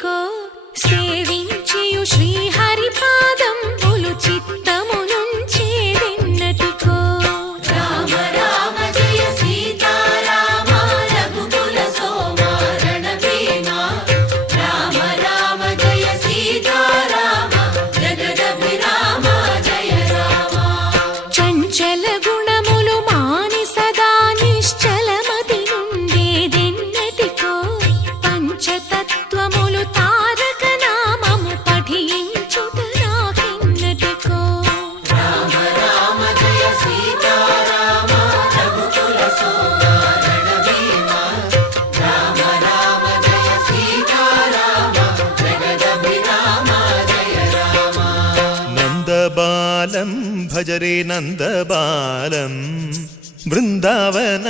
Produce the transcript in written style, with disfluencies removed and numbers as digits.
ఎన్నటికో సేవించియు శ్రీహరి పాదంబులు చిత్తమునుంచేదెన్నటికో. రామ రామ జయ సీతారామ రఘుకుల సోమ రణభీమ. రామ రామ జయ సీతారామ జగదభిరామ జయ రామ. చంచల గుణములు మాని సదా నిశ్చలమతి నుండేదెన్నటికో పంచతత్వములు తారక నామము పఠించుట నాకెన్నటికో. రామ రామ జయ సీతారామ రఘుకుల సోమ రణభీమ. రామ రామ జయ సీతారామ జగదభిరామ జయ రామ. నందబాలం భజరే నందబాలం బృందావన